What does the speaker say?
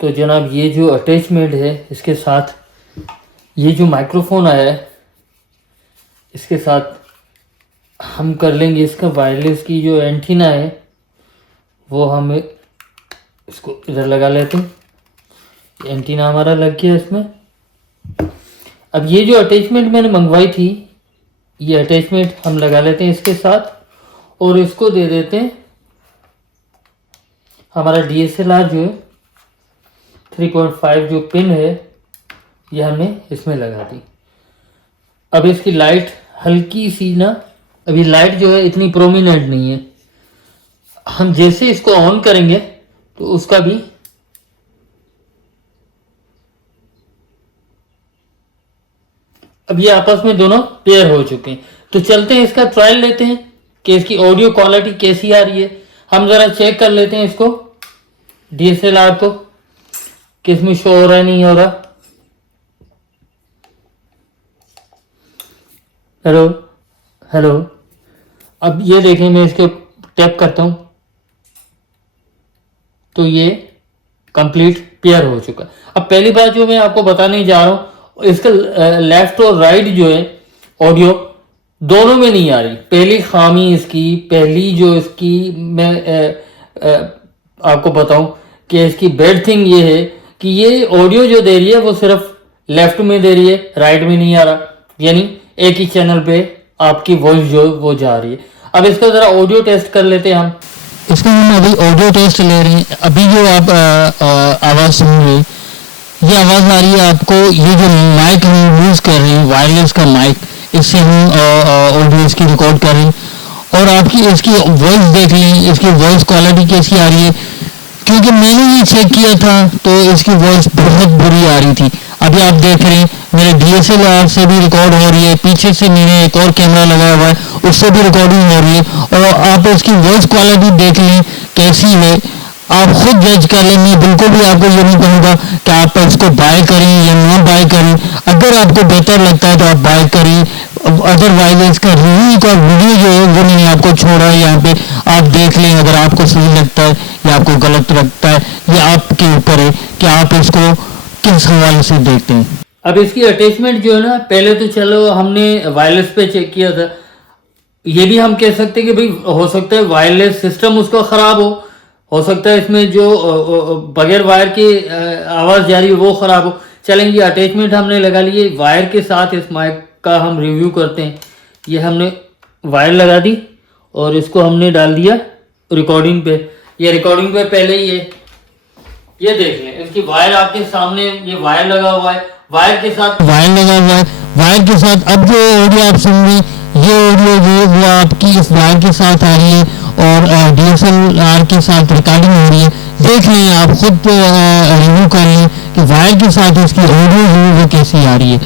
तो जनाब ये जो अटैचमेंट है इसके साथ ये जो माइक्रोफोन आया है इसके साथ हम कर लेंगे इसका वायरलेस की जो एंटीना है वो हम इसको इधर लगा लेते हैं। एंटीना हमारा लग गया इसमें। अब ये जो अटैचमेंट मैंने मंगवाई थी ये अटैचमेंट हम लगा लेते हैं इसके साथ और इसको दे देते हैं हमारा DSLR जो है 3.5 जो पिन है ये हमने इसमें लगा दी। अब इसकी लाइट हल्की सी ना, अभी लाइट जो है इतनी प्रोमिनेंट नहीं है, हम जैसे इसको ऑन करेंगे तो उसका भी अब ये आपस में दोनों पेयर हो चुके हैं। तो चलते हैं इसका ट्रायल लेते हैं कि इसकी ऑडियो क्वालिटी कैसी आ रही है। हम जरा चेक कर लेते हैं इसको DSLR को कि इसमें शो हो रहा है नहीं हो रहा। हेलो हेलो, अब ये देखें मैं इसके टैप करता हूं तो ये कंप्लीट पेयर हो चुका। अब पहली बात जो मैं आपको बताने जा रहा हूं इसका लेफ्ट और राइट जो है ऑडियो दोनों में नहीं आ रही। पहली खामी इसकी, पहली जो इसकी मैं आपको बताऊं कि इसकी बैड थिंग ये है कि ये ऑडियो जो दे रही है वो सिर्फ लेफ्ट में दे रही है, राइट में नहीं आ रहा, यानी एक ही चैनल पे आपकी वॉइस जो वो जा रही है। अब इसका जरा ऑडियो टेस्ट कर लेते हैं हम। इसका हम अभी ऑडियो टेस्ट ले रहे हैं। अभी जो आप आवाज़ सुन रहे हैं ये आवाज़ आ रही है आपको, ये जो माइक हम यूज़ कर रहे हैं वायरलेस का माइक, इससे हम ऑडियो इसकी रिकॉर्ड कर रहे हैं। और आपकी इसकी वॉइस देख लें, इसकी वॉइस क्वालिटी कैसी आ रही है, क्योंकि मैंने ये चेक किया था तो इसकी वॉइस बहुत बुरी आ रही थी। अभी आप देख रहे हैं मेरे DSLR से भी रिकॉर्ड हो रही है, पीछे से मैंने एक और कैमरा लगाया हुआ है उससे भी रिकॉर्डिंग हो रही है। और आप इसकी वॉइस क्वालिटी देख लें कैसी है, आप खुद जज कर लें। मैं बिल्कुल भी आपको ये नहीं कहूँगा कि आप इसको बाय करें या ना बाय करें। अगर आपको बेहतर लगता है तो आप बाय करें, अदरवाइज इसका रिव्यू का वीडियो जो है वो मैंने आपको छोड़ा है यहाँ पे, आप देख लें। अगर आपको सही लगता है या आपको गलत लगता है ये आपके ऊपर है कि आप इसको किस हवाले से देखते हैं। अब इसकी अटैचमेंट जो है ना, पहले तो चलो हमने वायरलेस पे चेक किया था, ये भी हम कह सकते हैं कि भाई हो सकता है वायरलेस सिस्टम उसका ख़राब हो सकता है इसमें जो बगैर वायर की आवाज़ जा रही है वो ख़राब हो। चलेंगे अटैचमेंट हमने लगा लिए, वायर के साथ इस माइक का हम रिव्यू करते हैं। ये हमने वायर लगा दी और इसको हमने डाल दिया रिकॉर्डिंग पे। ये रिकॉर्डिंग पे पहले ये देख लें, इसकी वायर आपके सामने, ये वायर लगा हुआ है, वायर के साथ वायर लगा हुआ है, वायर के साथ अब जो ऑडियो आप सुन रहे ये ऑडियो जो वो आपकी इस वायर के साथ आ रही है और DSLR के साथ रिकॉर्डिंग हो रही है। देख लें, आप खुद रिव्यू कर लें कि वायर के साथ इसकी ऑडियो जो वो कैसी आ रही है।